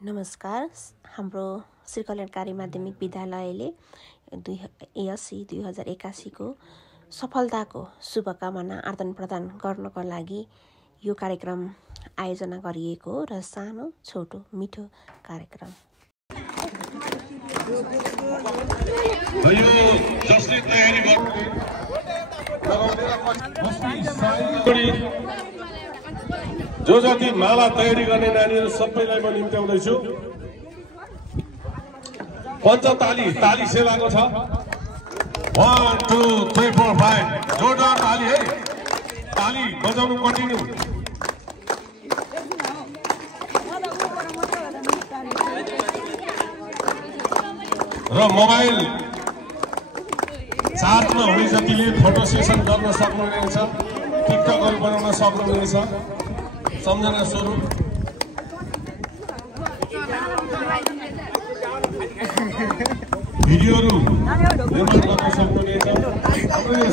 नमस्कार। हाम्रो श्री कल्याणकारी माध्यमिक विद्यालयले 2081 को सफलताको शुभकामना आदान प्रदान गर्नको लागि यो कार्यक्रम आयोजना गरिएको र सानो छोटो मिठो कार्यक्रम। जो जति माला तयारी गर्ने नानीहरू सबैलाई म निम्त्याउँदैछु। पञ्चताली ताली सेवाको छ। 1 2 3 4 5 जोरदार ताली है। ताली बजाउनु कन्टिन्यू। र मोबाइल चार्जमा हुने जतिले फोटो सेसन गर्न सक्नुहुनेछ, टिकटकहरू बनाउन सक्नुहुनेछ। सम्झना स्वरूप भिडियोहरू निर्माण गर्न सक्नुहुनेछ। हाम्रो यो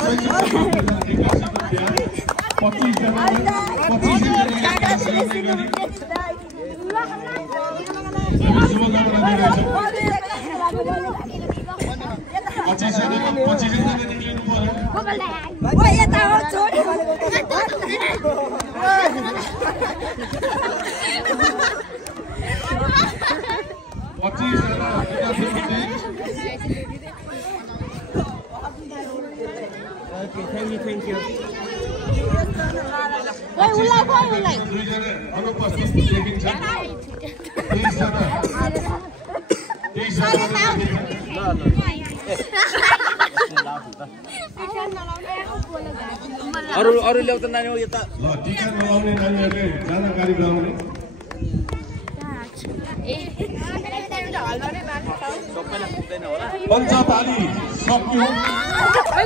Thank you. अरु ल्याउ त नानी हो यता। ल टिका नलाउने नानीहरुले जानकारी गराउने। पञ्चताली सक्यो।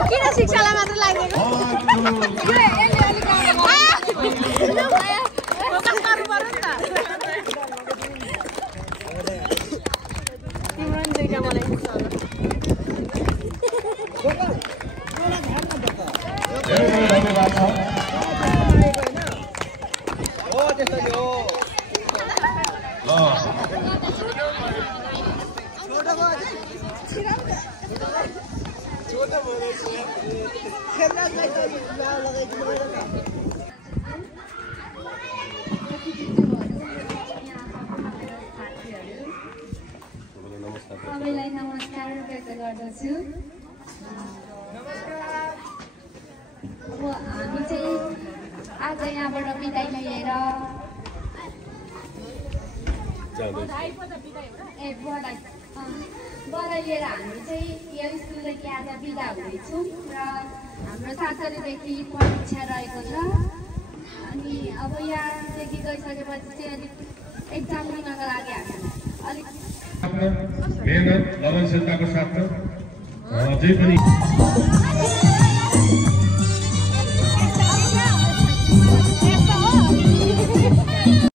किन शिक्षालाई मात्र लागेको? फोकस गर्नु पर्यो नि त। तिम्रो नि दुईटा मलाई शिक्षा होला। ओ त्यसरी हो। ल छोटा भयो खेल्न चाहिँ सबैलाई नमस्कार व्यक्त गर्दछु। अब हामी चाहिँ आज यहाँबाट बिदाई लिएर बधाई लिएर हामी चाहिँ यो स्कुलदेखि आज बिदा हुनेछौँ र हाम्रो 7 तारिखदेखि परीक्षा रहेको छ। अनि अब यहाँदेखि गइसकेपछि चाहिँ अलिक एक्जाम दिनको लागि हामी अलिक मेहनत लगनशीलताको साथमा अझै पनि